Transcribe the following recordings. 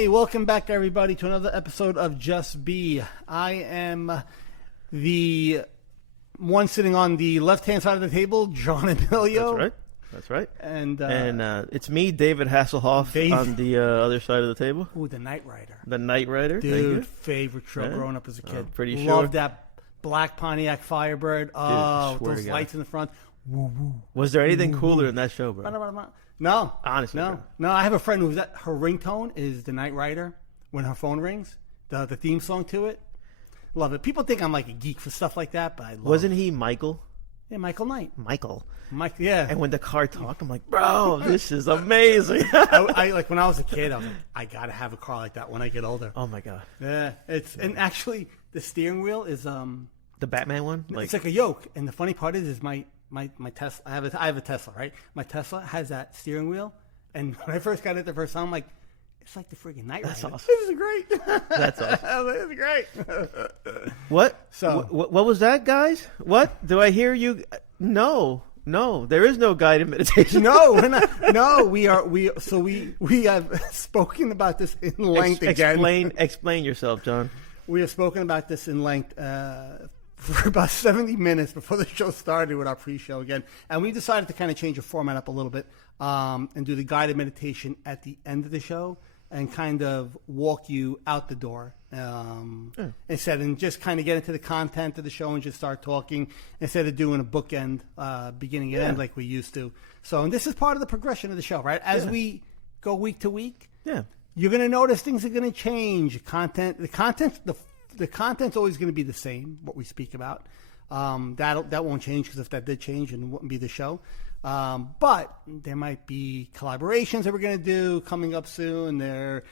Hey, welcome back, everybody, to another episode of Just Be. I am the one sitting on the left-hand side of the table, John Emilio. That's right. And it's me, David Hasselhoff, on the other side of the table. Ooh, the Knight Rider. The Knight Rider. Dude, favorite show growing up as a kid. Pretty sure. Loved that black Pontiac Firebird. Oh, with those lights in the front. Woo, woo. Was there anything cooler than that show, bro? No. Honestly, no. bro. No, I have a friend who's her ringtone is the Knight Rider when her phone rings. The theme song to it. Love it. People think I'm like a geek for stuff like that, but I love Wasn't he Michael? Yeah, Michael Knight. Mike, yeah. And when the car talked, I'm like, bro, this is amazing. I like when I was a kid, I was like, I gotta have a car like that when I get older. Oh my god. Yeah, and actually the steering wheel is the Batman one. It's like a yoke, and the funny part is my Tesla. I have a Tesla, right? My Tesla has that steering wheel, and when I first got it the first time, I'm like, it's like the friggin' Knight Rider. That's awesome. This is great. That's awesome. This is great. What? So what was that, guys? What? Do I hear you? No, there is no guided meditation. No, we're not. No, we have spoken about this in length again. Explain yourself, John. We have spoken about this in length for about 70 minutes before the show started with our pre-show again, and we decided to kind of change the format up a little bit and do the guided meditation at the end of the show and kind of walk you out the door instead, and just kind of get into the content of the show and just start talking instead of doing a bookend, beginning and end like we used to. So, and this is part of the progression of the show, right? As we go week to week, you're going to notice things are going to change. The content's always going to be the same. What we speak about, that won't change, because if that did change, it wouldn't be the show. But there might be collaborations that we're going to do coming up soon.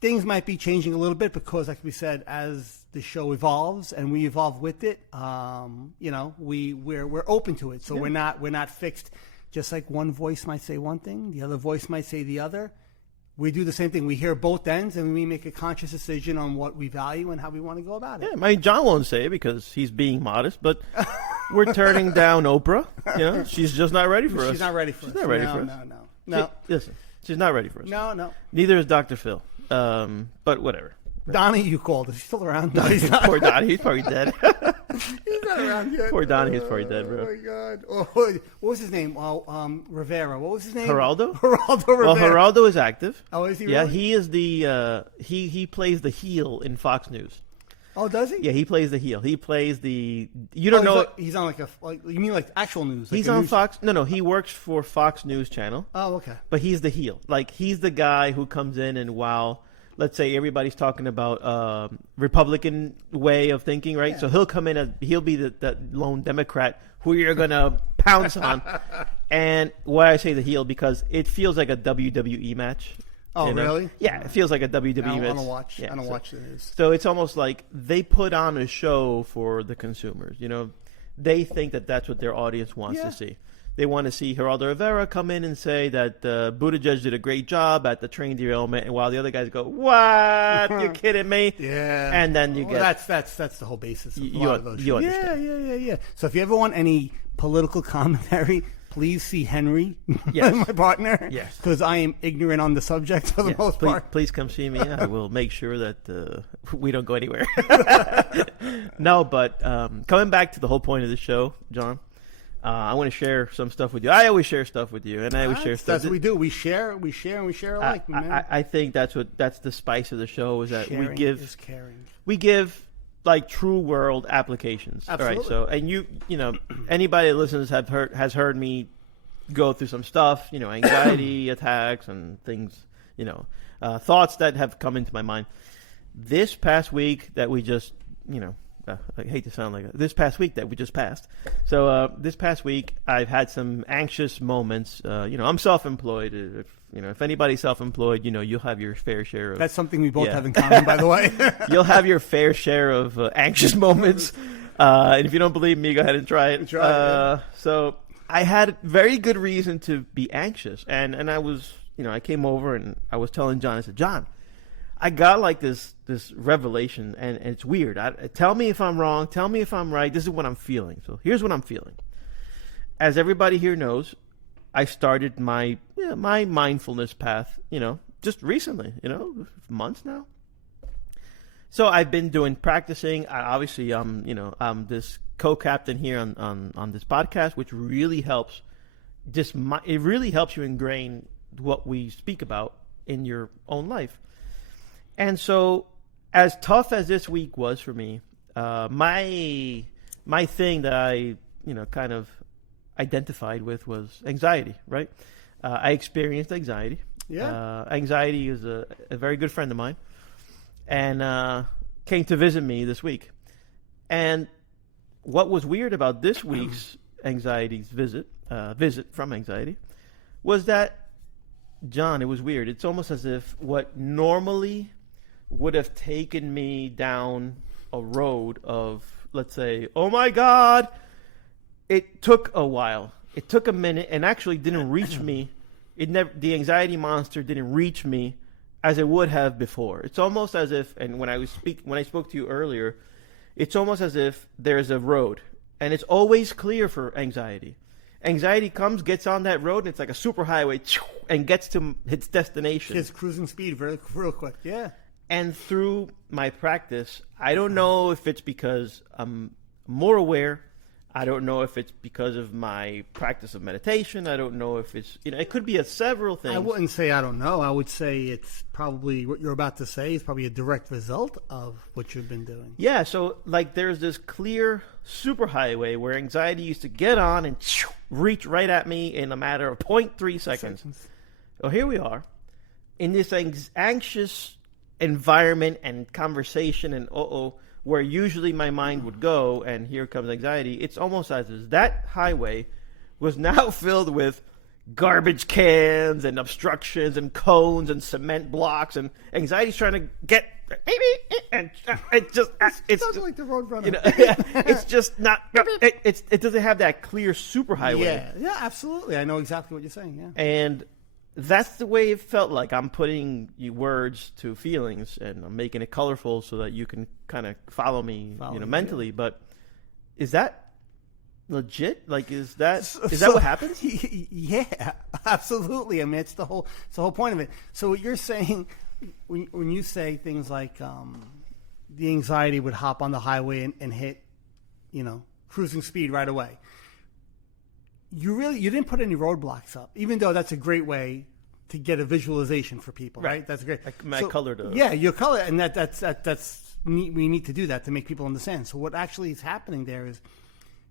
Things might be changing a little bit because, like we said, as the show evolves and we evolve with it, we're open to it. So we're not fixed. Just like one voice might say one thing, the other voice might say the other. We do the same thing. We hear both ends, and we make a conscious decision on what we value and how we want to go about it. Yeah, I mean, John won't say it because he's being modest, but we're turning down Oprah. You know, she's just not ready for us. She's not ready for us. She's not ready for us. No. Listen, she's not ready for us. No. Neither is Dr. Phil. But whatever. Donnie, you called. Is he still around? No, he's not. Poor Donnie. He's probably dead. He's not around yet. Poor Donnie. He's probably dead, bro. Oh, my God. Oh, what was his name? Rivera. What was his name? Geraldo? Geraldo Rivera. Well, Geraldo is active. Oh, is he Yeah, really? he is the, he plays the heel in Fox News. Oh, does he? Yeah, he plays the heel. He plays the, you don't know. He's on you mean like actual news? He's on Fox. No, he works for Fox News Channel. Oh, okay. But he's the heel. Like, he's the guy who comes in and while, let's say everybody's talking about Republican way of thinking, right? Yeah. So he'll come in and he'll be the lone Democrat who you're going to pounce on. And why I say the heel, because it feels like a WWE match. Oh, really? Yeah, it feels like a WWE match. I don't watch. Yeah, I don't watch the news. So it's almost like they put on a show for the consumers. You know, they think that that's what their audience wants to see. They want to see Geraldo Rivera come in and say that Buttigieg did a great job at the train derailment, and while the other guys go, "What? You're kidding me?" Yeah. And then you get that's the whole basis of a you, lot of those shows. You understand? Yeah. So if you ever want any political commentary, please see Henry, yes. my partner. Yes. Because I am ignorant on the subject for the most part. Please come see me. I will make sure that we don't go anywhere. No, but coming back to the whole point of the show, John. I want to share some stuff with you. I always share stuff with you, and I always share stuff. That's what we do. We share, and we share alike, man. I think that's the spice of the show is that Sharing we give is caring. We give like true world applications. Absolutely. All right. So, and you know, anybody that listens has heard me go through some stuff. You know, anxiety attacks and things. You know, thoughts that have come into my mind. This past week that we just, I hate to sound like it. This past week that we just passed. So this past week, I've had some anxious moments. I'm self-employed. If anybody's self-employed, you'll have your fair share of. That's something we both have in common, by the way. You'll have your fair share of anxious moments. And if you don't believe me, go ahead and try it. So I had very good reason to be anxious, and I was, I came over and I was telling John. I said, John, I got like this revelation, and it's weird. Tell me if I'm wrong. Tell me if I'm right. This is what I'm feeling. So here's what I'm feeling. As everybody here knows, I started my mindfulness path, just recently, months now. So I've been practicing. Obviously, I'm this co-captain here on this podcast, which really helps. It really helps you ingrain what we speak about in your own life. And so, as tough as this week was for me, my thing that I kind of identified with was anxiety. Right? I experienced anxiety. Yeah. Anxiety is a very good friend of mine, and came to visit me this week. And what was weird about this week's visit from anxiety was that, John, it was weird. It's almost as if what normally would have taken me down a road of, let's say, oh my God, it took a while. It took a minute and actually didn't reach me. The anxiety monster didn't reach me as it would have before. It's almost as if, and when I spoke to you earlier, it's almost as if there's a road, and it's always clear for anxiety. Anxiety gets on that road, and it's like a superhighway, and gets to its destination. It's cruising speed real quick, yeah. And through my practice, I don't know if it's because I'm more aware. I don't know if it's because of my practice of meditation. I don't know if it's, it could be several things. I wouldn't say I don't know. I would say it's probably what you're about to say is probably a direct result of what you've been doing. Yeah, so like there's this clear superhighway where anxiety used to get on and reach right at me in a matter of 0.3 seconds. Well, here we are in this anxious environment and conversation and where usually my mind would go, and here comes anxiety. It's almost as if that highway was now filled with garbage cans and obstructions and cones and cement blocks, and anxiety's trying to get, and it's sounds like the road runner. It's just not. It doesn't have that clear superhighway. Yeah, absolutely. I know exactly what you're saying. Yeah, and that's the way it felt like. I'm putting words to feelings, and I'm making it colorful so that you can kind of follow me, mentally. Yeah. But is that legit? Like, is that what happens? Yeah, absolutely. I mean, it's the whole point of it. So what you're saying when you say things like the anxiety would hop on the highway and hit, cruising speed right away. You didn't put any roadblocks up, even though that's a great way to get a visualization for people, right? That's great. I colored it. Yeah, you color, and that's neat. We need to do that to make people understand. So what actually is happening there is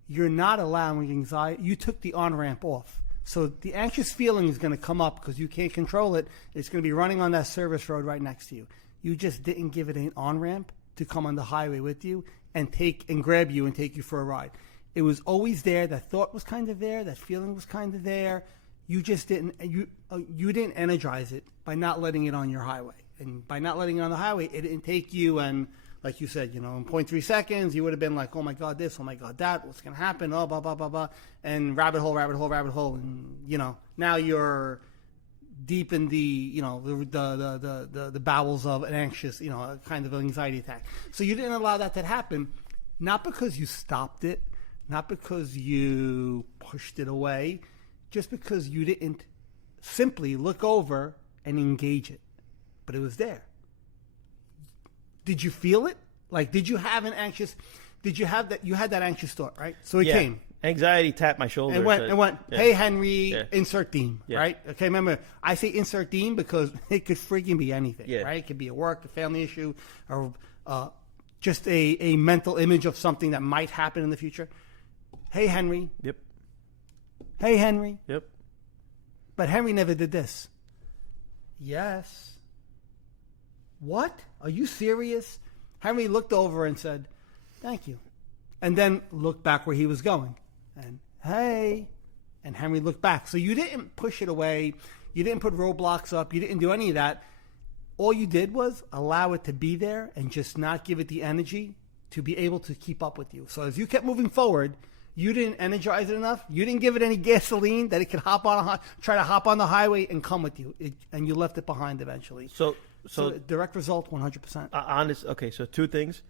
you're not allowing anxiety. You took the on-ramp off. So the anxious feeling is going to come up because you can't control it. It's going to be running on that service road right next to you. You just didn't give it an on-ramp to come on the highway with you and grab you and take you for a ride. It was always there. That thought was kind of there. That feeling was kind of there. You just didn't. You didn't energize it by not letting it on your highway. And by not letting it on the highway, it didn't take you. And like you said, in 0.3 seconds, you would have been like, "Oh my God, this! Oh my God, that! What's going to happen? Oh, blah blah blah blah." And rabbit hole, and now you're deep in the the bowels of an anxious, kind of anxiety attack. So you didn't allow that to happen, not because you stopped it. Not because you pushed it away, just because you didn't simply look over and engage it. But it was there. Did you feel it? Like, did you have that? You had that anxious thought, right? So it came. Anxiety tapped my shoulder. And went, hey, Henry, insert theme, right? Okay, remember, I say insert theme because it could freaking be anything, right? It could be a work, a family issue, or just a mental image of something that might happen in the future. Hey, Henry. Yep. Hey, Henry. Yep. But Henry never did this. Yes. What? Are you serious? Henry looked over and said, thank you. And then looked back where he was going. And, hey. And Henry looked back. So you didn't push it away. You didn't put roadblocks up. You didn't do any of that. All you did was allow it to be there and just not give it the energy to be able to keep up with you. So as you kept moving forward, you didn't energize it enough. You didn't give it any gasoline that it could try to hop on the highway and come with you. And you left it behind eventually. So direct result, 100%. Okay, so two things.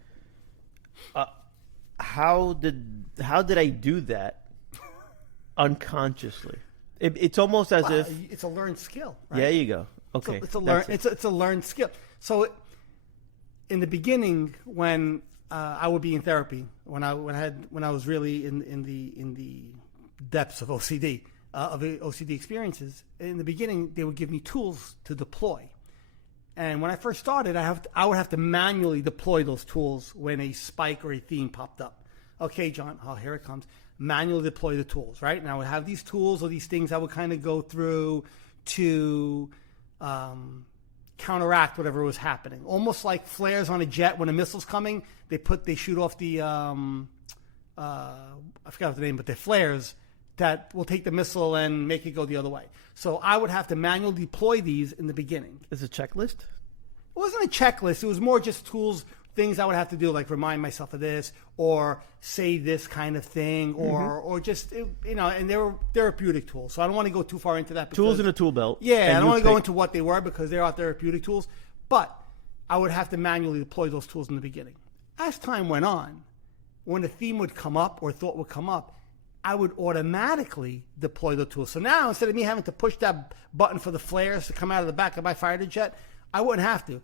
How did I do that unconsciously? It's almost as if it's a learned skill. Right? There you go. Okay, it's a learned skill. So in the beginning, when I would be in therapy, when I was really in the depths of OCD experiences, in the beginning they would give me tools to deploy. And when I first started, I would have to manually deploy those tools when a spike or a theme popped up. Okay, John, here it comes. Manually deploy the tools, right? And I would have these tools or these things I would kind of go through to counteract whatever was happening. Almost like flares on a jet when a missile's coming. They shoot off the I forgot the name, but they're flares that will take the missile and make it go the other way. So I would have to manually deploy these in the beginning. Is it a checklist? It wasn't a checklist. It was more just tools, things I would have to do, like remind myself of this or say this kind of thing or just, and they were therapeutic tools. So I don't want to go too far into that. Tools in a tool belt. Yeah, I don't want to go into what they were because they are therapeutic tools. But I would have to manually deploy those tools in the beginning. As time went on, when a theme would come up or thought would come up, I would automatically deploy the tools. So now, instead of me having to push that button for the flares to come out of the back of my fighter jet, I wouldn't have to.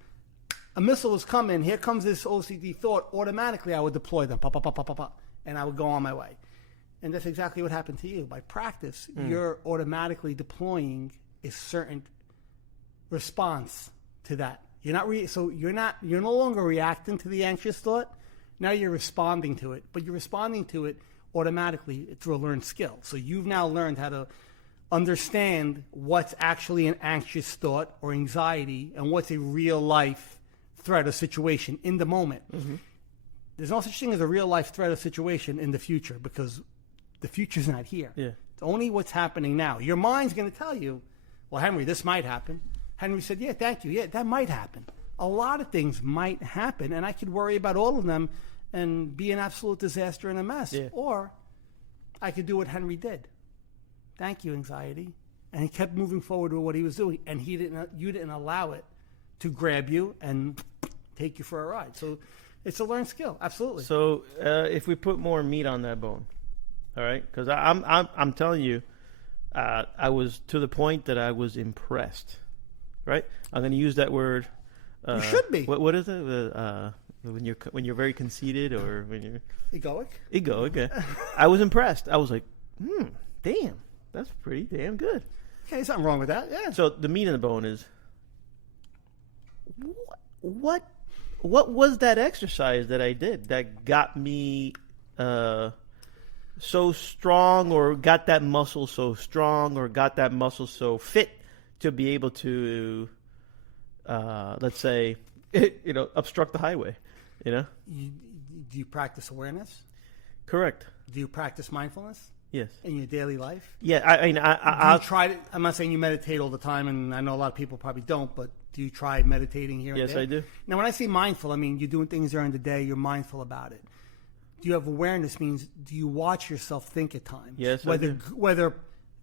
A missile was coming. Here comes this OCD thought. Automatically, I would deploy them. Pop, pop, pop, pop, pop, pop, and I would go on my way. And that's exactly what happened to you. By practice, you're automatically deploying a certain response to that. You're no longer reacting to the anxious thought. Now you're responding to it, but you're responding to it automatically through a learned skill. So you've now learned how to understand what's actually an anxious thought or anxiety and what's a real life threat or situation in the moment. Mm-hmm. There's no such thing as a real life threat or situation in the future because the future's not here. Yeah. It's only what's happening now. Your mind's going to tell you, well, Henry, this might happen. Henry said, yeah, thank you. Yeah, that might happen. A lot of things might happen, and I could worry about all of them and be an absolute disaster and a mess. Yeah. Or I could do what Henry did. Thank you, anxiety. And he kept moving forward with what he was doing, and you didn't allow it to grab you and take you for a ride. So it's a learned skill, absolutely. So if we put more meat on that bone, all right? Because I'm telling you, I was to the point that I was impressed, right? I'm going to use that word. You should be. What is it? When you're very conceited or when you're egoic. Yeah. I was impressed. I was like, damn, that's pretty damn good. Okay, there's nothing wrong with that. Yeah. So the meat in the bone is what was that exercise that I did that got me so strong, or got that muscle so strong, or got that muscle so fit to be able to let's say obstruct the highway. Do you practice awareness? Correct. Do you practice mindfulness? Yes. In your daily life? Yeah, I'll try it. I'm not saying you meditate all the time, and I know a lot of people probably don't, but do you try meditating here and there? Yes, I do. Now, when I say mindful, I mean you're doing things during the day, you're mindful about it. Do you have awareness? Means do you watch yourself think at times? Yes, whether I do. Whether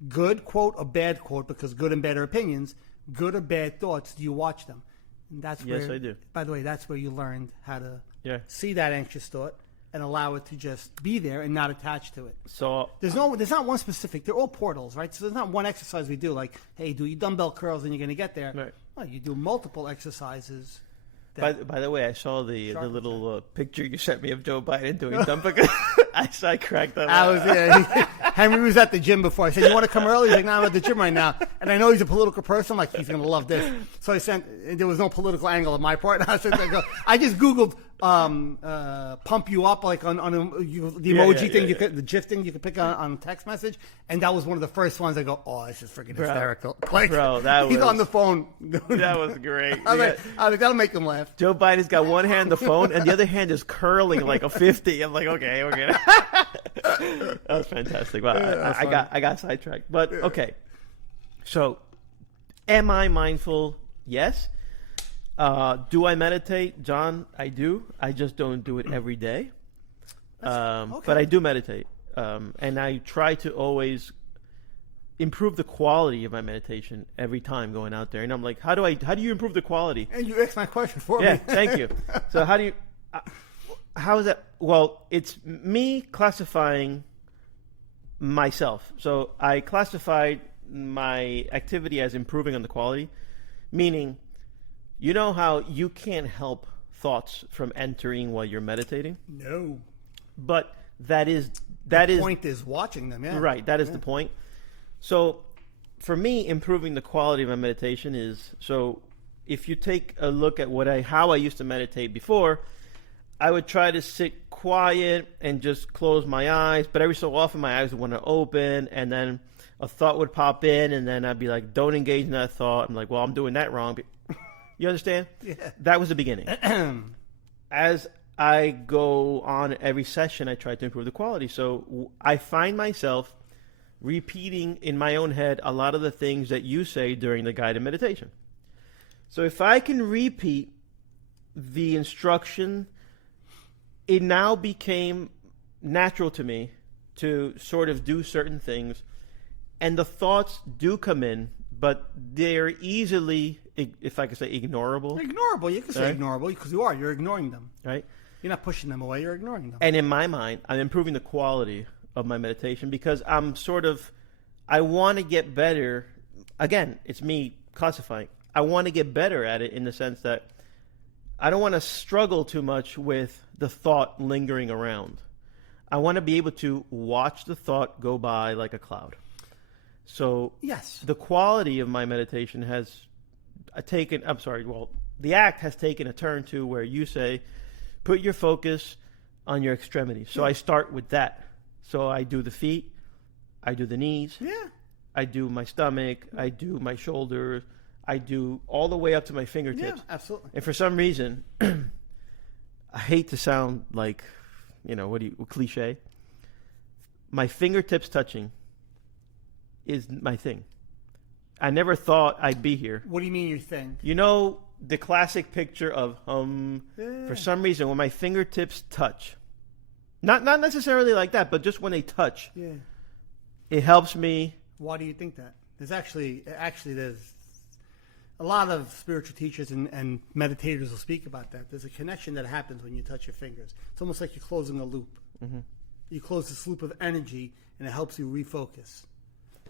good quote or bad quote, because good and bad are opinions, good or bad thoughts, do you watch them? And that's where, yes, I do. By the way, that's where you learned how to see that anxious thought and allow it to just be there and not attach to it. So there's not one specific. They're all portals, right? So there's not one exercise we do like, hey, do your dumbbell curls and you're going to get there. Right. Well, you do multiple exercises. By the way, I saw the little picture you sent me of Joe Biden doing dumbbell. I cracked up. Henry was at the gym before. I said, you want to come early? He's like, no, I'm at the gym right now. And I know he's a political person. I'm like, he's going to love this. So there was no political angle on my part. And I just Googled pump you up, like on the emoji thing, the GIF thing you could pick on text message. And that was one of the first ones I go, oh, this is freaking hysterical. Like, bro, he's on the phone. That was great. I was like, that'll make him laugh. Joe Biden's got one hand on the phone and the other hand is curling like a 50. I'm like, okay, we're good. That was fantastic. Wow, I got sidetracked. But okay. So, am I mindful? Yes. Do I meditate? John, I do. I just don't do it every day. Okay. But I do meditate. And I try to always improve the quality of my meditation every time going out there. And I'm like, how do you improve the quality? And you asked my question for me. Yeah, thank you. So how is that? Well, it's me classifying myself. So I classified my activity as improving on the quality, Meaning, you know how you can't help thoughts from entering while you're meditating? No. But the point is watching them, yeah. Right, that is the point. So for me, improving the quality of my meditation is, so if you take a look at how I used to meditate before, I would try to sit quiet and just close my eyes, but every so often my eyes would want to open, and then a thought would pop in, and then I'd be like, don't engage in that thought. I'm like, well, I'm doing that wrong. You understand? Yeah. That was the beginning. As I go on every session, I try to improve the quality. So I find myself repeating in my own head a lot of the things that you say during the guided meditation. So if I can repeat the instruction, it now became natural to me to sort of do certain things, and the thoughts do come in, but they're easily, if I could say, ignorable. Ignorable. You can say ignorable because you're ignoring them. Right? You're not pushing them away, you're ignoring them. And in my mind, I'm improving the quality of my meditation because I want to get better. Again, it's me classifying. I want to get better at it in the sense that I don't want to struggle too much with the thought lingering around. I want to be able to watch the thought go by like a cloud. So yes, the quality of my meditation has the act has taken a turn to where you say, put your focus on your extremities. So I start with that. So I do the feet, I do the knees, I do my stomach, I do my shoulders, I do all the way up to my fingertips. Yeah, absolutely. And for some reason, I hate to sound like, cliche. My fingertips touching is my thing. I never thought I'd be here. What do you mean your thing? You know the classic picture of for some reason when my fingertips touch, not necessarily like that, but just when they touch, it helps me. Why do you think that? There's actually there's a lot of spiritual teachers and meditators will speak about that. There's a connection that happens when you touch your fingers. It's almost like you're closing a loop. Mm-hmm. You close this loop of energy, and it helps you refocus.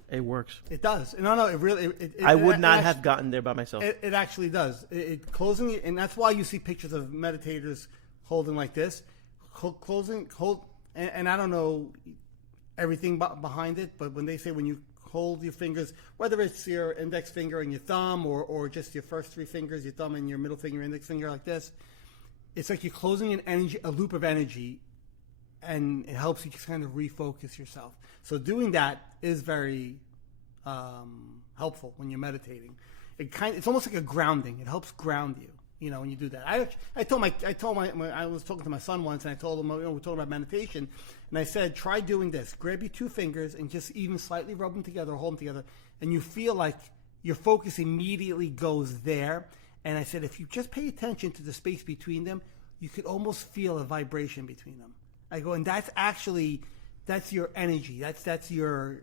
It works. It does. No, it really. I would not have gotten there by myself. It actually does. It closing, and that's why you see pictures of meditators holding like this, and I don't know everything behind it, but when they say when you hold your fingers, whether it's your index finger and your thumb, or just your first three fingers, your thumb and your middle finger, index finger, like this, it's like you're closing a loop of energy, and it helps you just kind of refocus yourself. So doing that is very helpful when you're meditating. It's almost like a grounding. It helps ground you. When you do that. I was talking to my son once, and I told him, we're talking about meditation, and I said, try doing this. Grab your two fingers and just even slightly rub them together, hold them together, and you feel like your focus immediately goes there. And I said, if you just pay attention to the space between them, you could almost feel a vibration between them. I go, and that's your energy. That's your,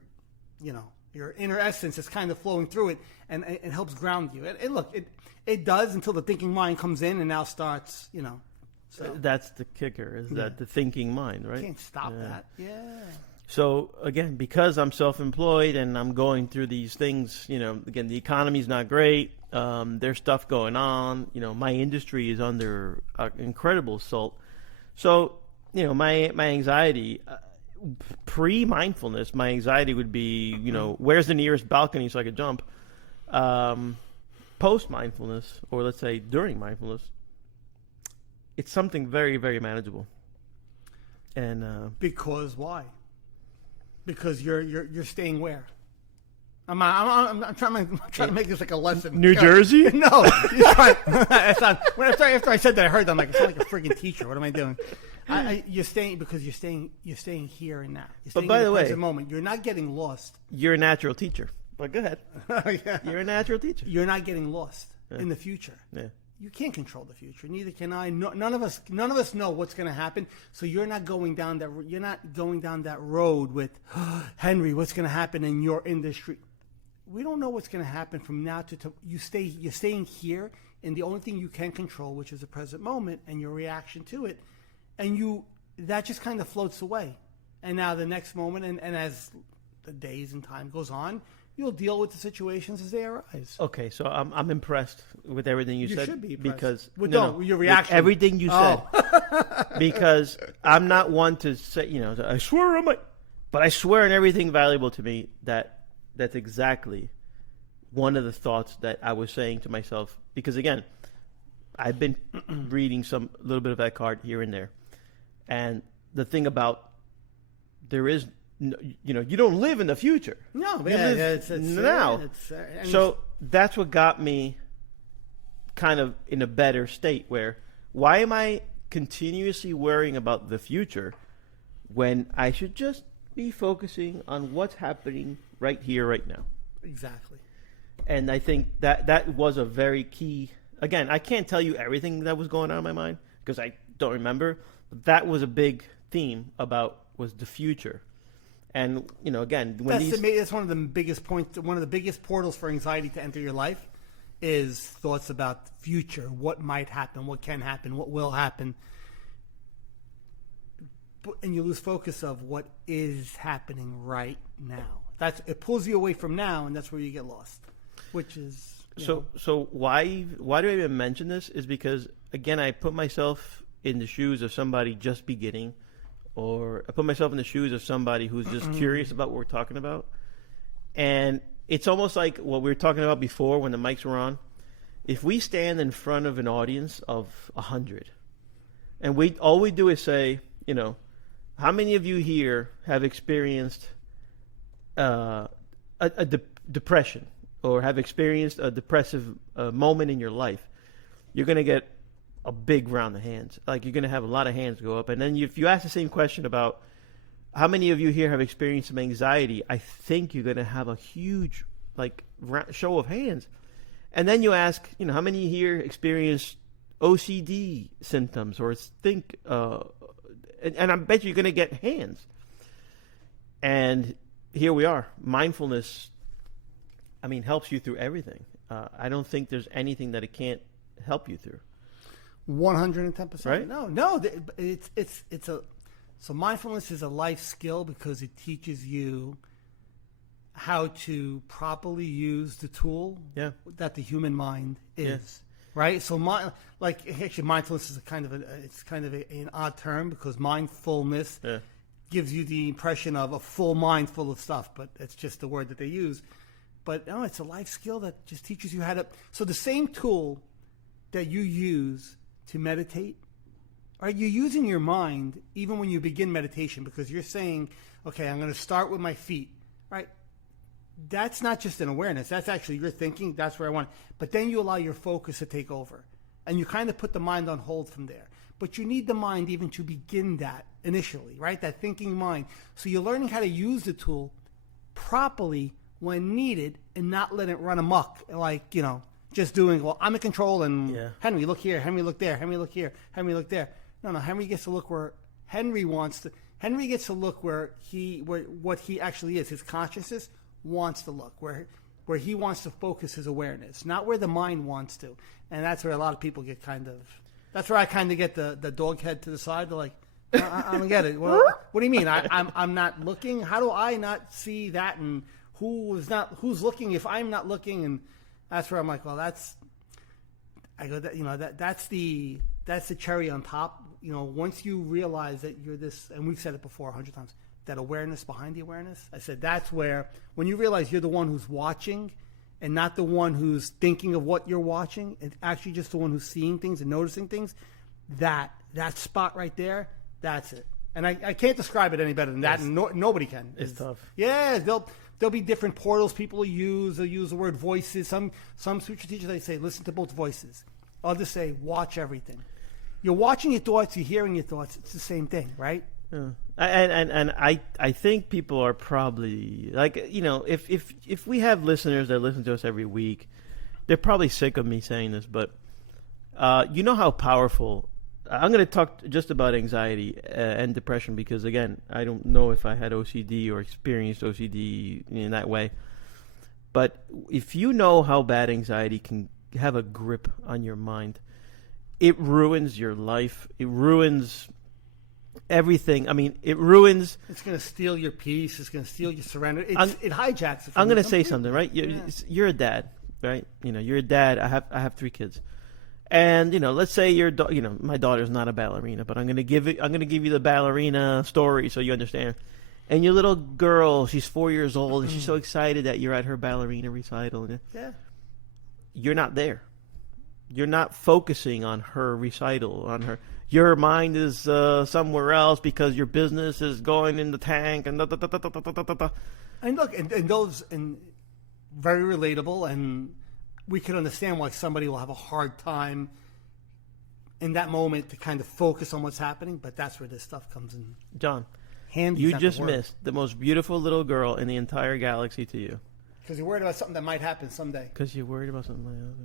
your inner essence is kind of flowing through it, and it helps ground you. And look, it does until the thinking mind comes in and now starts, So. That's the kicker, is that the thinking mind, right? You can't stop that. Yeah. So, again, because I'm self-employed and I'm going through these things, again, the economy's not great. There's stuff going on. My industry is under incredible assault. So, my anxiety, pre-mindfulness, my anxiety would be, where's the nearest balcony so I could jump? Post-mindfulness, or let's say during mindfulness, it's something very, very manageable. And because why? Because you're staying where? I'm trying to make this like a lesson. New Jersey? No, it's not. After I said that, I heard that. I'm like, I sound like a friggin' teacher. What am I doing? You're staying because you're staying here and now. But by the way, present moment, you're not getting lost. You're a natural teacher. But go ahead. Yeah. You're a natural teacher. You're not getting lost in the future. Yeah. You can't control the future. Neither can I. No, none of us know what's going to happen. So you're not going down that. You're not going down that road with Henry. What's going to happen in your industry? We don't know what's going to happen from now to you. You're staying here, and the only thing you can control, which is the present moment and your reaction to it, and that just kind of floats away. And now the next moment, and as the days and time goes on, you'll deal with the situations as they arise. Okay, so I'm impressed with everything you said. Should be impressed. Because Your reaction. with everything you said. Because I'm not one to say, I swear on my, but I swear on everything valuable to me that's exactly one of the thoughts that I was saying to myself. Because again, I've been reading a little bit of Eckhart here and there, and the thing about there is. You don't live in the future. No, you live it's now. So that's what got me kind of in a better state where why am I continuously worrying about the future when I should just be focusing on what's happening right here, right now? Exactly. And I think that was a very key. Again, I can't tell you everything that was going on in my mind because I don't remember. But that was a big theme was the future. And again, that's one of the biggest points. One of the biggest portals for anxiety to enter your life is thoughts about the future, what might happen, what can happen, what will happen, and you lose focus of what is happening right now. It pulls you away from now, and that's where you get lost. Which is so why do I even mention this? Is because again, I put myself in the shoes of somebody just beginning. Or I put myself in the shoes of somebody who's just curious about what we're talking about. And it's almost like what we were talking about before when the mics were on. If we stand in front of an audience of 100, and all we do is say, how many of you here have experienced a depression or have experienced a depressive moment in your life? You're going to get a big round of hands. Like you're going to have a lot of hands go up. And then if you ask the same question about how many of you here have experienced some anxiety, I think you're going to have a huge show of hands. And then you ask, how many here experience OCD symptoms or think, and I bet you're going to get hands. And here we are. Mindfulness, helps you through everything. I don't think there's anything that it can't help you through. 110%. Right? No. So mindfulness is a life skill because it teaches you how to properly use the tool that the human mind is. Yeah. Right? So actually mindfulness is kind of an odd term because mindfulness gives you the impression of a full mind full of stuff, but it's just the word that they use. But no, it's a life skill that just teaches you how to. So the same tool that you use to meditate, right? You're using your mind even when you begin meditation because you're saying, okay, I'm going to start with my feet, right? That's not just an awareness. That's actually your thinking. That's where I want it. But then you allow your focus to take over. And you kind of put the mind on hold from there. But you need the mind even to begin that initially, right? That thinking mind. So you're learning how to use the tool properly when needed and not let it run amok, just doing, well, I'm in control, and Henry, look here, Henry, look there, Henry, look here, Henry, look there. No, Henry gets to look where Henry wants to. Henry gets to look where what he actually is. His consciousness wants to look, where he wants to focus his awareness, not where the mind wants to. And that's where a lot of people get that's where I kind of get the dog head to the side. They're like, I don't get it. Well, what do you mean? I'm not looking? How do I not see that? And who's looking if I'm not looking? And that's where I'm like, well, that's the cherry on top. Once you realize that you're this, and we've said it before 100 times, that awareness behind the awareness. I said that's where when you realize you're the one who's watching, and not the one who's thinking of what you're watching, and actually just the one who's seeing things and noticing things. That spot right there, that's it. And I can't describe it any better than that, and nobody can. It's tough. Yeah, there'll be different portals people use. They'll use the word voices. Some sutra teachers, they say, listen to both voices. Others say, watch everything. You're watching your thoughts, you're hearing your thoughts. It's the same thing, right? Yeah. And I think people are probably, if we have listeners that listen to us every week, they're probably sick of me saying this, but you know how powerful. I'm going to talk just about anxiety and depression because, again, I don't know if I had OCD or experienced OCD in that way. But if you know how bad anxiety can have a grip on your mind, it ruins your life. It ruins everything. I mean, it ruins. It's going to steal your peace. It's going to steal your serenity. It hijacks it. I'm going to say something, right? You're a dad, right? You're a dad. I have 3 kids. And let's say my daughter's not a ballerina, but I'm gonna give you the ballerina story so you understand. And your little girl, she's 4 years old, and she's so excited that you're at her ballerina recital. Yeah, you're not there. You're not focusing on her recital, on her. Your mind is somewhere else because your business is going in the tank and And look, and those very relatable and. We can understand why somebody will have a hard time in that moment to kind of focus on what's happening, but that's where this stuff comes in. John, handy. You just missed the most beautiful little girl in the entire galaxy to you. Because you're worried about something that might happen someday. Because you're worried about something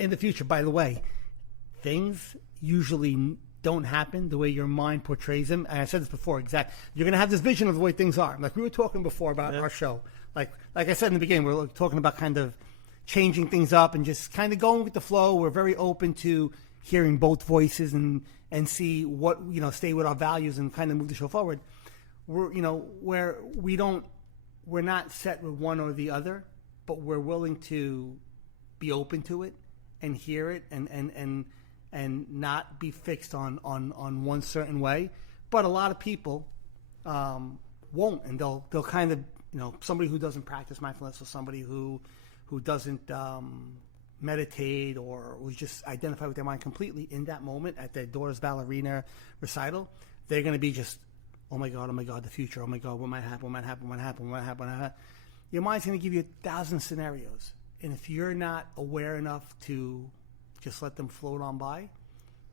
in the future. By the way, things usually don't happen the way your mind portrays them. And I said this before, exactly. You're going to have this vision of the way things are. Like we were talking before about our show. Like I said in the beginning, we're talking about kind of changing things up and just kind of going with the flow. We're very open to hearing both voices and see what, stay with our values and kind of move the show forward. We're not set with one or the other, but we're willing to be open to it and hear it and not be fixed on one certain way. But a lot of people won't, and they'll kind of, somebody who doesn't practice mindfulness or somebody who doesn't meditate or was just identify with their mind completely in that moment at their daughter's ballerina recital, they're going to be just, oh my God, the future. Oh my God, what might happen? Your mind's going to give you 1,000 scenarios. And if you're not aware enough to just let them float on by,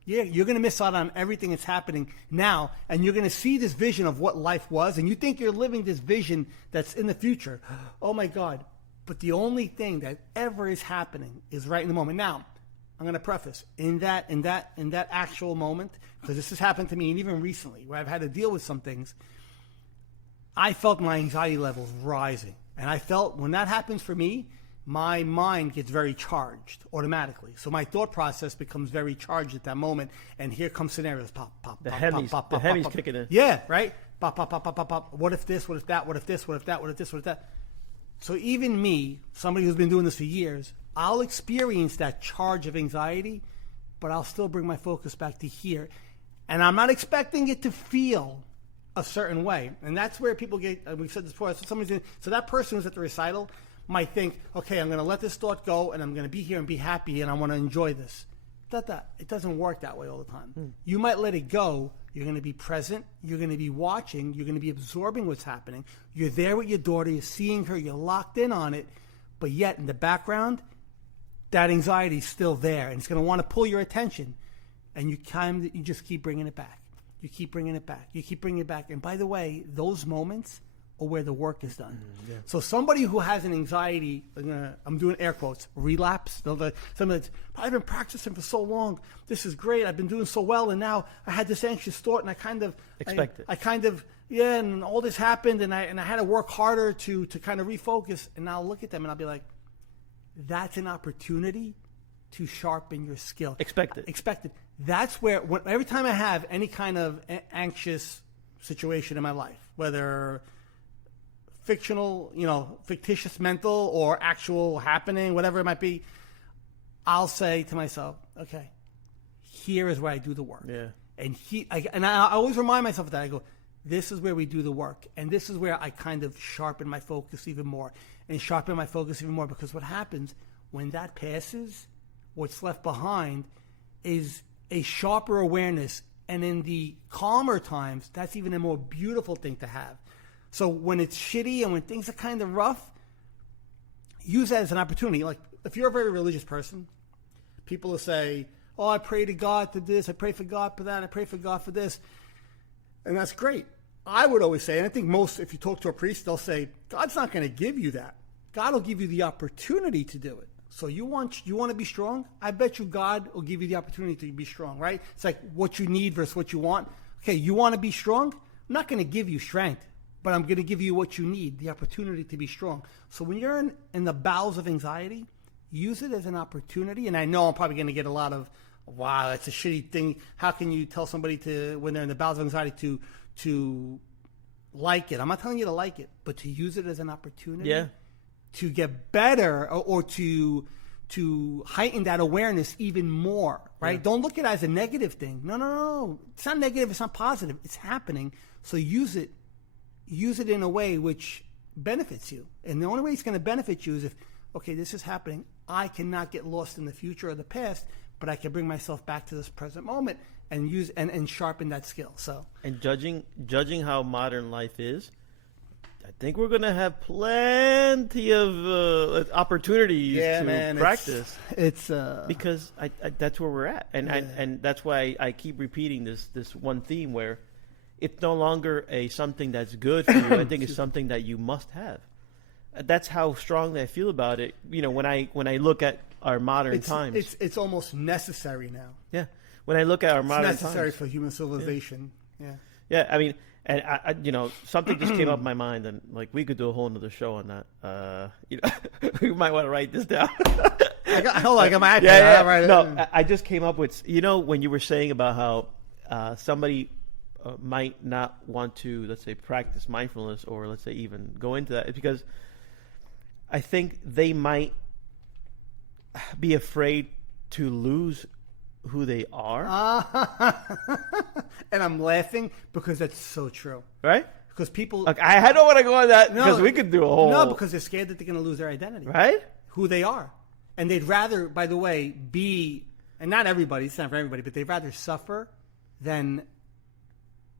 you're going to miss out on everything that's happening now. And you're going to see this vision of what life was. And you think you're living this vision that's in the future. Oh my God. But the only thing that ever is happening is right in the moment. Now, I'm going to preface in that actual moment, because this has happened to me, and even recently, where I've had to deal with some things. I felt my anxiety levels rising, and I felt when that happens for me, my mind gets very charged automatically. So my thought process becomes very charged at that moment, and here come scenarios: pop, pop, the pop, heavies, pop, pop, the pop, heavies pop, kicking in. Yeah, right. Pop, pop, pop, pop, pop, pop. What if this? What if that? What if this? What if that? What if this? What if that? So even me, somebody who's been doing this for years, I'll experience that charge of anxiety, but I'll still bring my focus back to here. And I'm not expecting it to feel a certain way. And that's where people get, we've said this before, so that person who's at the recital might think, okay, I'm going to let this thought go, and I'm going to be here and be happy, and I want to enjoy this. It doesn't work that way all the time. You might let it go. You're going to be present. You're going to be watching. You're going to be absorbing what's happening. You're there with your daughter. You're seeing her. You're locked in on it. But yet in the background, that anxiety is still there, and it's going to want to pull your attention. And you just keep bringing it back. You keep bringing it back. You keep bringing it back. And by the way, those moments are where the work is done. So somebody who has an anxiety, I'm doing air quotes, relapse. Somebody that's, I've been practicing for so long. This is great. I've been doing so well, and now I had this anxious thought, and I kind of expect it. I kind of and all this happened, and I had to work harder to kind of refocus. And I'll look at them, and I'll be like, that's an opportunity to sharpen your skill. Expect it. That's where every time I have any kind of anxious situation in my life, whether fictional, fictitious mental or actual happening, whatever it might be, I'll say to myself, okay, here is where I do the work. Yeah. And I always remind myself of that. I go, this is where we do the work. And this is where I kind of sharpen my focus even more. Because what happens when that passes, what's left behind is a sharper awareness. And in the calmer times, that's even a more beautiful thing to have. So when it's shitty and when things are kind of rough, use that as an opportunity. Like if you're a very religious person, people will say, oh, I pray to God to this, I pray for God for that, I pray for God for this. And that's great. I would always say, and I think if you talk to a priest, they'll say, God's not going to give you that. God will give you the opportunity to do it. So you want to be strong? I bet you God will give you the opportunity to be strong, right? It's like what you need versus what you want. Okay, you want to be strong? I'm not going to give you strength, but I'm going to give you what you need, the opportunity to be strong. So when you're in the bowels of anxiety, use it as an opportunity. And I know I'm probably going to get a lot of wow, that's a shitty thing. How can you tell somebody to, when they're in the bowels of anxiety, to like it? I'm not telling you to like it, but to use it as an opportunity to get better, or to heighten that awareness even more, right? Yeah. Don't look at it as a negative thing. No. It's not negative. It's not positive. It's happening. So use it in a way which benefits you. And the only way it's going to benefit you is if, okay, this is happening. I cannot get lost in the future or the past, but I can bring myself back to this present moment and use and sharpen that skill. So, and judging how modern life is, I think we're going to have plenty of opportunities to practice. It's because I that's where we're at, and that's why I keep repeating this one theme where it's no longer something that's good for you. I think it's something that you must have. That's how strongly I feel about it. You know, when I look at our modern times, it's almost necessary now. Yeah, when I look at our modern times, it's necessary for human civilization. Yeah. I mean, and I something just came up in my mind, and like we could do a whole another show on that. We might want to write this down. I got my iPad. Right. No, I just came up with when you were saying about how somebody might not want to, let's say, practice mindfulness, or let's say even go into that, because I think they might be afraid to lose who they are. And I'm laughing because that's so true. Right? Because people... Like, I don't want to go on that because we could do a whole... No, because they're scared that they're going to lose their identity. Right? Who they are. And they'd rather, by the way, be... And not everybody, it's not for everybody, but they'd rather suffer than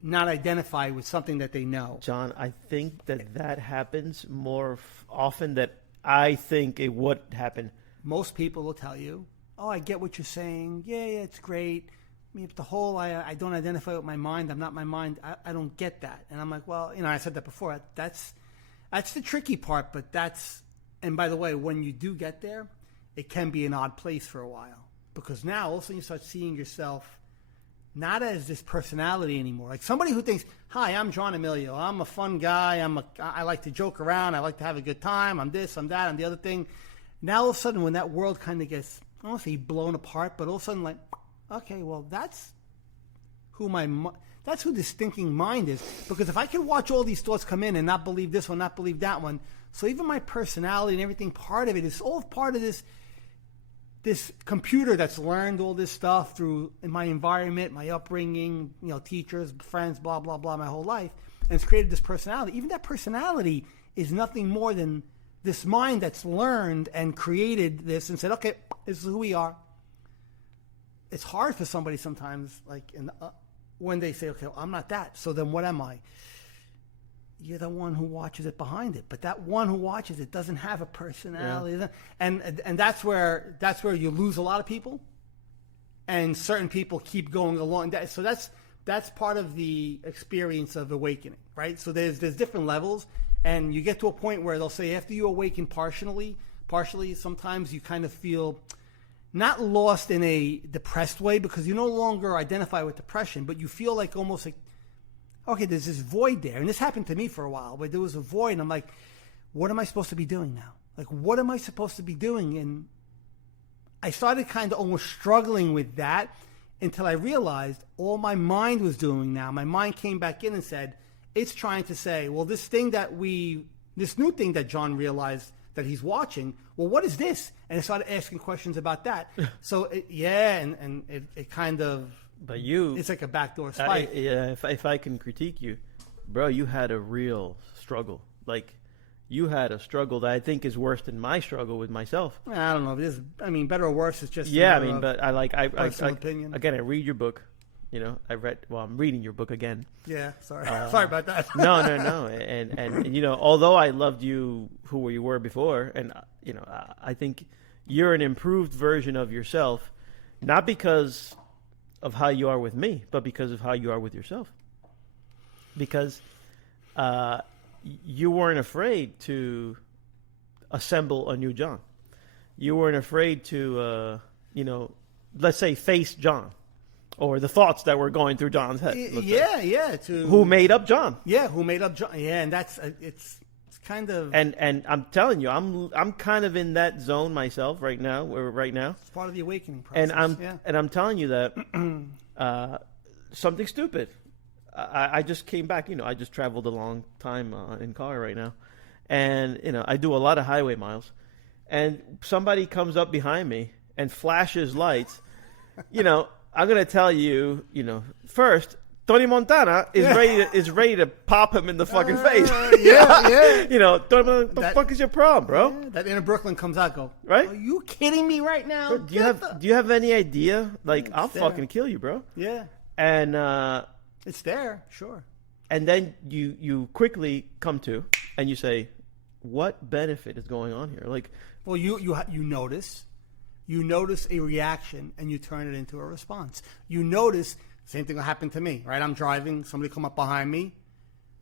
not identify with something that they know. John, I think that happens more often than I think it would happen. Most people will tell you, oh, I get what you're saying. Yeah, it's great. I mean, the whole, I don't identify with my mind. I'm not my mind. I don't get that. And I'm like, well, I said that before. That's the tricky part, but and by the way, when you do get there, it can be an odd place for a while. Because now, all of a sudden, you start seeing yourself not as this personality anymore. Like somebody who thinks, hi, I'm John Emilio. I'm a fun guy. I like to joke around. I like to have a good time. I'm this, I'm that, I'm the other thing. Now, all of a sudden, when that world kind of gets, I don't want to say blown apart, but all of a sudden, like, okay, well, that's who this thinking mind is. Because if I can watch all these thoughts come in and not believe this one, not believe that one, so even my personality and everything, part of it is all part of this computer that's learned all this stuff through in my environment, my upbringing, teachers, friends, blah, blah, blah, my whole life. And it's created this personality. Even that personality is nothing more than this mind that's learned and created this and said, okay, this is who we are. It's hard for somebody sometimes, like when they say, okay, well, I'm not that. So then what am I? You're the one who watches it behind it, but that one who watches it doesn't have a personality, and that's where you lose a lot of people, and certain people keep going along. So that's part of the experience of awakening, right? So there's different levels, and you get to a point where they'll say after you awaken partially, sometimes you kind of feel not lost in a depressed way because you no longer identify with depression, but you feel like almost like, okay, there's this void there. And this happened to me for a while, but there was a void. And I'm like, what am I supposed to be doing now? Like, what am I supposed to be doing? And I started kind of almost struggling with that until I realized all my mind was doing now. My mind came back in and said, it's trying to say, well, this new thing that John realized that he's watching, well, what is this? And I started asking questions about that. So, it kind of... But it's like a backdoor spike. If I can critique you, bro, you had a real struggle. Like, you had a struggle that I think is worse than my struggle with myself. I don't know. Better or worse, it's just but I personal opinion. Again, I read your book. I'm reading your book again. Yeah, sorry. Sorry about that. No. And although I loved you who you were before, and I think you're an improved version of yourself, not because of how you are with me, but because of how you are with yourself. Because you weren't afraid to assemble a new John. You weren't afraid to, let's say, face John, or the thoughts that were going through John's head. Yeah. Who made up John? Yeah, who made up John? Yeah, and that's it's kind of And I'm telling you, I'm kind of in that zone myself right now. it's part of the awakening process. And I'm telling you that something stupid. I just came back. I just traveled a long time in car right now, and I do a lot of highway miles, and somebody comes up behind me and flashes lights. I'm gonna tell you. First, Tony Montana is ready to pop him in the fucking face. Yeah. Tony, what the fuck is your problem, bro? Yeah, that inner Brooklyn comes out. Right? Are you kidding me right now? Do you have any idea? Like, I'll fucking kill you, bro. Yeah. And it's there, sure. And then you quickly come to and you say, what benefit is going on here? Like, well, you notice a reaction and you turn it into a response. You notice. Same thing will happen to me, right? I'm driving, somebody come up behind me.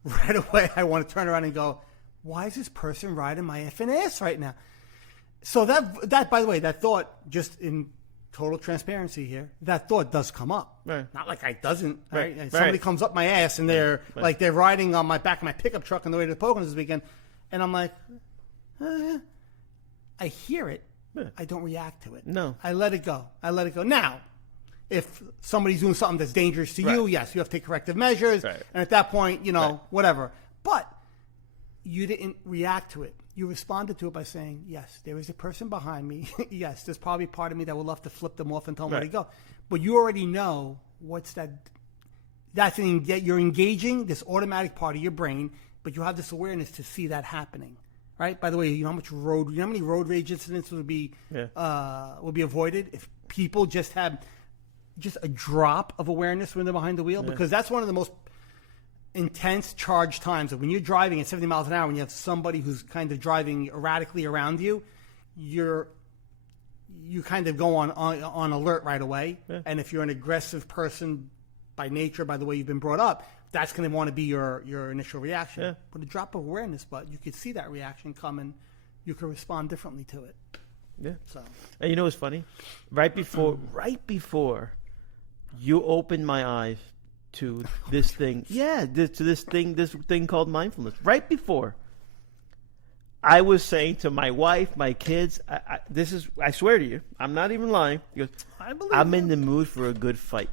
Right away, I want to turn around and go, why is this person riding my effing ass right now? So that, by the way, that thought, just in total transparency here, that thought does come up. Right. Not like it doesn't, right? Right. Somebody comes up my ass and they're Right. like they're riding on my back of my pickup truck on the way to the Poconos this weekend. And I'm like, I hear it. Yeah. I don't react to it. No. I let it go. Now, if somebody's doing something that's dangerous to you, yes, you have to take corrective measures. Right. And at that point, whatever. But you didn't react to it. You responded to it by saying, yes, there is a person behind me. Yes, there's probably part of me that would love to flip them off and tell them where to go. But you already know what's that. You're engaging this automatic part of your brain, but you have this awareness to see that happening. Right? By the way, you know how many road rage incidents would be avoided if people just had just a drop of awareness when they're behind the wheel? Because that's one of the most intense charged times. When you're driving at 70 miles an hour and you have somebody who's kind of driving erratically around you, you kind of go on alert right away. Yeah. And if you're an aggressive person by nature, by the way you've been brought up, that's going to want to be your initial reaction. Yeah. But a drop of awareness, but you could see that reaction coming. You could respond differently to it. Yeah. So, and you know what's funny? Right before you opened my eyes to this thing. Yeah, this thing called mindfulness. Right before, I was saying to my wife, my kids, I swear to you, I'm not even lying. He goes, I'm in the mood for a good fight.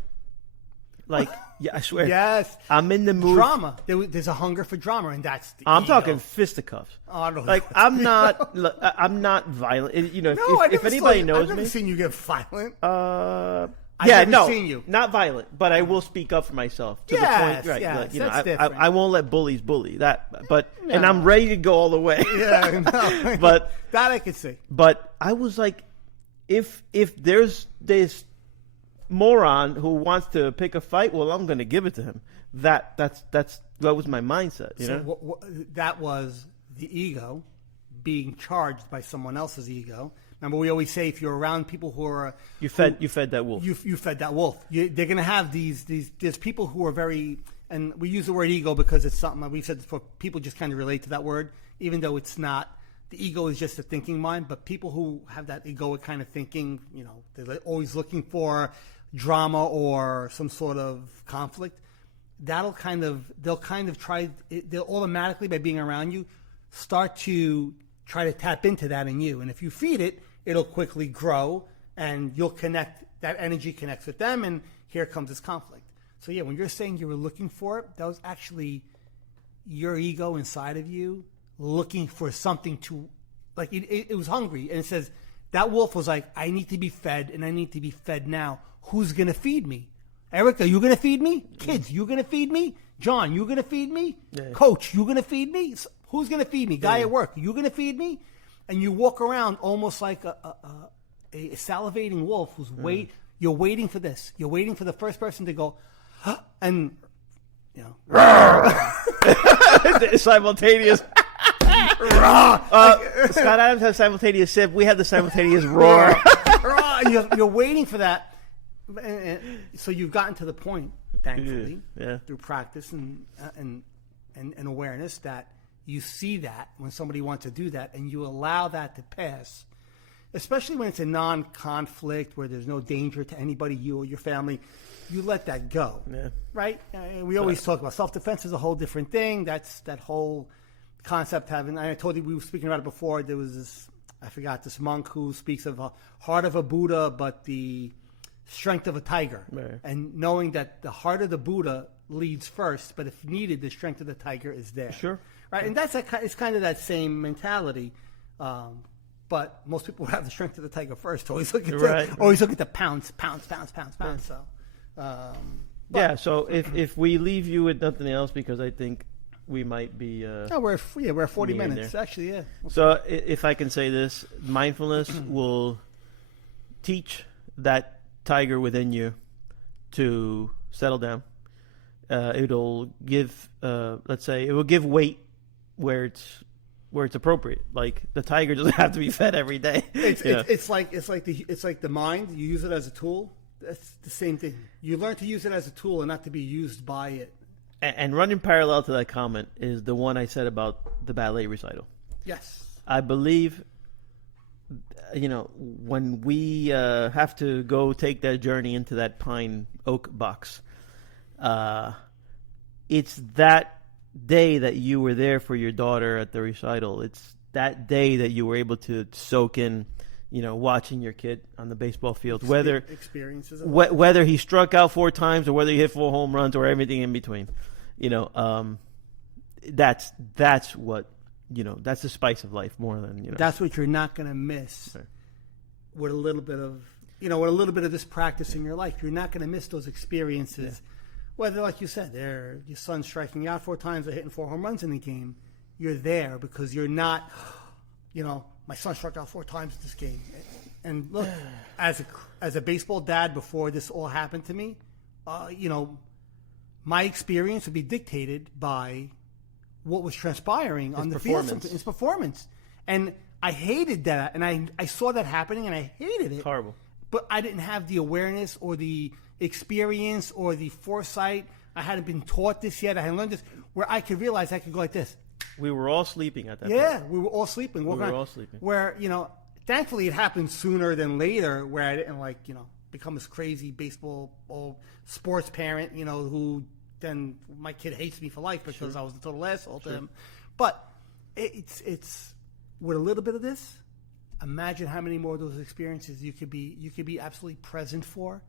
Like, yeah, I swear. Yes. I'm in the mood. Drama. There's a hunger for drama, and that's the I'm ego. talking fisticuffs. Oh, no. Like, I'm not violent. If anybody knows I've never me. seen you get violent. Seen you. Not violent, but I will speak up for myself to the point. Right, yes, like, that's different. I won't let bullies bully that. But and I'm ready to go all the way. Yeah, no. But that I could see. But I was like, if there's this moron who wants to pick a fight, well, I'm going to give it to him. That was my mindset. You know, that was the ego being charged by someone else's ego. Remember, we always say if you're around people who are you fed that wolf. You fed that wolf. They're going to have these. There's people who are very, and we use the word ego because it's something that we've said before. People just kind of relate to that word, even though it's not. The ego is just a thinking mind. But people who have that egoic kind of thinking, they're always looking for drama or some sort of conflict. They'll automatically, by being around you, start to try to tap into that in you. And if you feed it, it'll quickly grow and you'll connect. That energy connects with them, and here comes this conflict. So yeah, when you're saying you were looking for it, that was actually your ego inside of you looking for something to, like it was hungry. And it says, that wolf was like, I need to be fed, and I need to be fed now. Who's going to feed me? Erica, you going to feed me? Kids, you going to feed me? John, you going to feed me? Yeah. Coach, you going to feed me? Who's going to feed me? Guy at work, you going to feed me? And you walk around almost like a salivating wolf who's you're waiting for this. You're waiting for the first person to go, huh? And, simultaneous. Scott Adams has simultaneous sip. We have the simultaneous roar. You're waiting for that. So you've gotten to the point, thankfully, through practice and awareness, that you see that when somebody wants to do that, and you allow that to pass, especially when it's a non-conflict where there's no danger to anybody, you or your family. You let that go, right? We always talk about self-defense is a whole different thing. That's that whole concept having. I told you we were speaking about it before. There was this, I forgot, this monk who speaks of a heart of a Buddha, but the strength of a tiger, Right. and knowing that the heart of the Buddha leads first, but if needed, the strength of the tiger is there. Sure. Right, and it's kind of that same mentality. But most people have the strength of the tiger first. Always look at the pounce. So, yeah. So if we leave you with nothing else, because I think we might be. we're at 40 minutes actually. Yeah. So if I can say this, mindfulness will teach that tiger within you to settle down. It'll give, let's say, it will give weight where it's appropriate. Like the tiger doesn't have to be fed every day. It's like the mind. You use it as a tool. That's the same thing. You learn to use it as a tool and not to be used by it. And running parallel to that comment is the one I said about the ballet recital. Yes. I believe, when we have to go take that journey into that pine oak box, it's that day that you were there for your daughter at the recital. It's that day that you were able to soak in, watching your kid on the baseball field, whether experiences, whether he struck out 4 times or whether he hit 4 home runs or everything in between. That's what, that's the spice of life more than, That's what you're not going to miss. Right. With a little bit of this practice in your life. You're not going to miss those experiences. Yeah. Whether, like you said, your son's striking out 4 times or hitting 4 home runs in the game, you're there because you're not, my son struck out 4 times in this game. And look, as a baseball dad before this all happened to me, my experience would be dictated by what was transpiring on the field, his performance. And I hated that, and I saw that happening, and I hated it. Horrible. But I didn't have the awareness or the experience or the foresight. I hadn't been taught this yet. I hadn't learned this, where I could realize I could go like this. We were all sleeping at that point. Yeah, we were all sleeping. We were all sleeping. Where, thankfully it happened sooner than later, where I didn't, become this crazy baseball or sports parent, who then my kid hates me for life because I was a total asshole to him. But it's with a little bit of this, imagine how many more of those experiences you could be absolutely present for,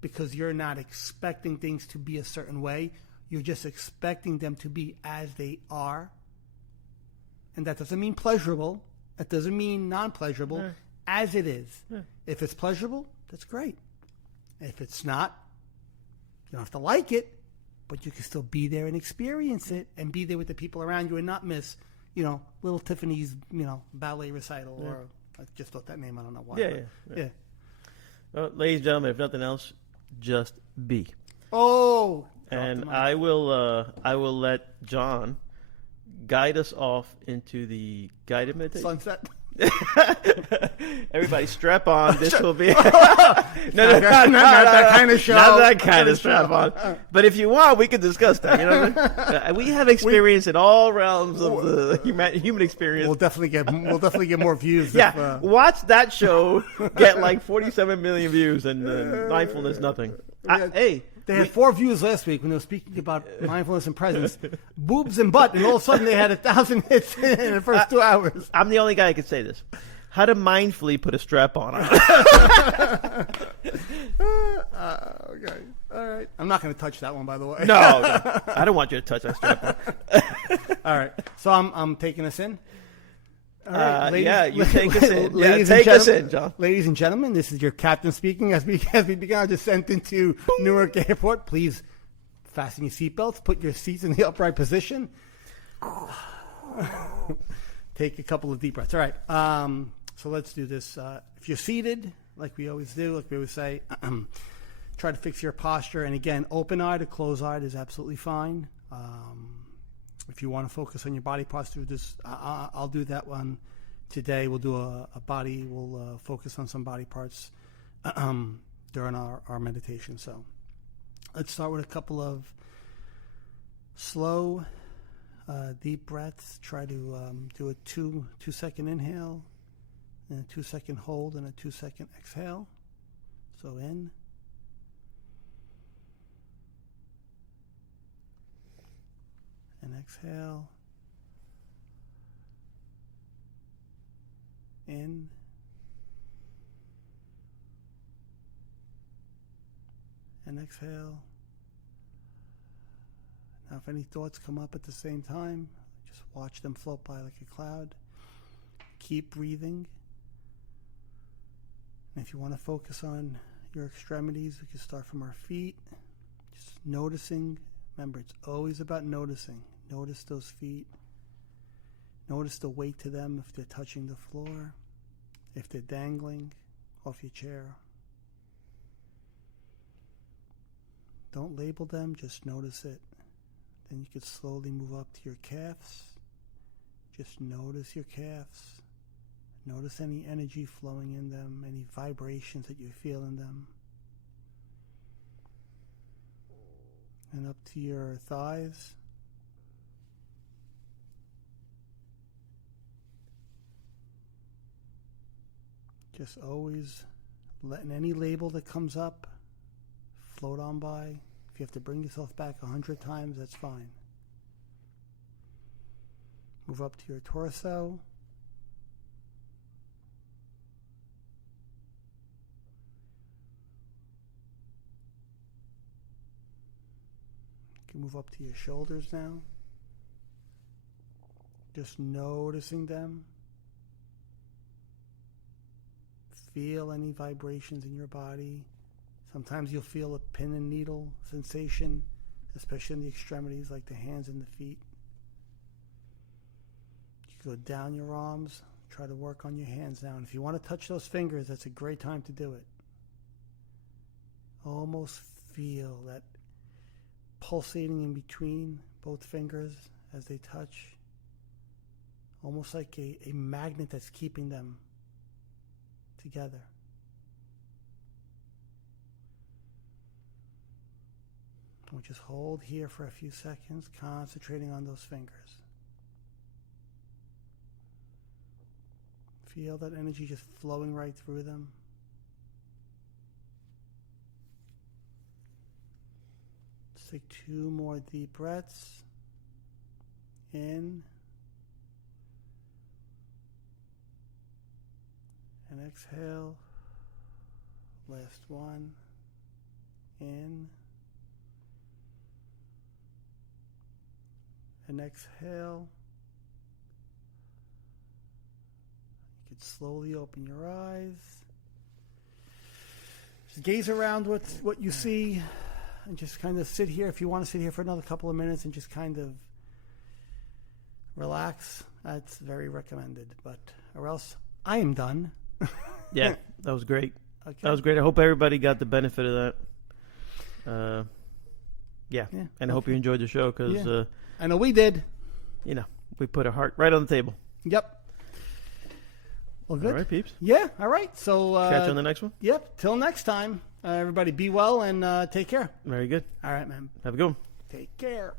because you're not expecting things to be a certain way. You're just expecting them to be as they are. And that doesn't mean pleasurable. That doesn't mean non-pleasurable. As it is. If it's pleasurable, that's great. If it's not, you don't have to like it, but you can still be there and experience it and be there with the people around you and not miss, little Tiffany's, ballet recital or I just thought that name. I don't know why. Yeah. Well, ladies and gentlemen, if nothing else, just be. Oh. And I will let John guide us off into the guided meditation. Sunset. Everybody strap on. This will be not that kind of show. Not that kind of strap on. But if you want, we can discuss that. You know what I mean? We have experience in all realms of the human experience. We'll definitely get more views. Yeah, watch that show get like 47 million views and mindfulness nothing. Hey. They had 4 views last week when they were speaking about mindfulness and presence, boobs and butt, and all of a sudden they had 1,000 hits in the first 2 hours. I'm the only guy who can say this. How to mindfully put a strap on. Okay. All right. I'm not going to touch that one, by the way. No. I don't want you to touch that strap on. All right. So I'm taking us in. All right, you take us in. Take us in, John. Ladies and gentlemen, this is your captain speaking. As we begin our descent into Newark Airport, please fasten your seatbelts, put your seats in the upright position. Take a couple of deep breaths. All right, so let's do this. If you're seated, like we always do, like we always say, try to fix your posture. And again, open-eyed or closed-eyed is absolutely fine. If you want to focus on your body parts through this, I'll do that one today. We'll do a body. We'll focus on some body parts during our meditation. So let's start with a couple of slow, deep breaths. Try to do a 2-second inhale, and a 2-second hold, and a 2-second exhale. So in. And exhale. In. And exhale. Now, if any thoughts come up at the same time, just watch them float by like a cloud. Keep breathing. And if you want to focus on your extremities, we can start from our feet. Just noticing. Remember, it's always about noticing. Notice those feet. Notice the weight to them if they're touching the floor, if they're dangling off your chair. Don't label them, just notice it. Then you could slowly move up to your calves. Just notice your calves. Notice any energy flowing in them, any vibrations that you feel in them. And up to your thighs. Just always letting any label that comes up float on by. If you have to bring yourself back 100 times, that's fine. Move up to your torso. You can move up to your shoulders now. Just noticing them. Feel any vibrations in your body. Sometimes you'll feel a pin and needle sensation, especially in the extremities like the hands and the feet. You go down your arms, try to work on your hands now. And if you want to touch those fingers, that's a great time to do it. Almost feel that pulsating in between both fingers as they touch. Almost like a magnet that's keeping them together. We'll just hold here for a few seconds, concentrating on those fingers. Feel that energy just flowing right through them. Let's take 2 more deep breaths. In. And exhale. Last one. In. And exhale. You can slowly open your eyes. Just gaze around what you see and just kind of sit here. If you want to sit here for another couple of minutes and just kind of relax, that's very recommended. But or else I am done. Yeah, that was great. Okay. That was great. I hope everybody got the benefit of that. Yeah. And I hope you enjoyed the show because I know we did. You know, we put our heart right on the table. Yep. Well, good. All right, peeps. Yeah, all right. So Catch you on the next one. Yep. Till next time. Everybody be well and take care. Very good. All right, man. Have a good one. Take care.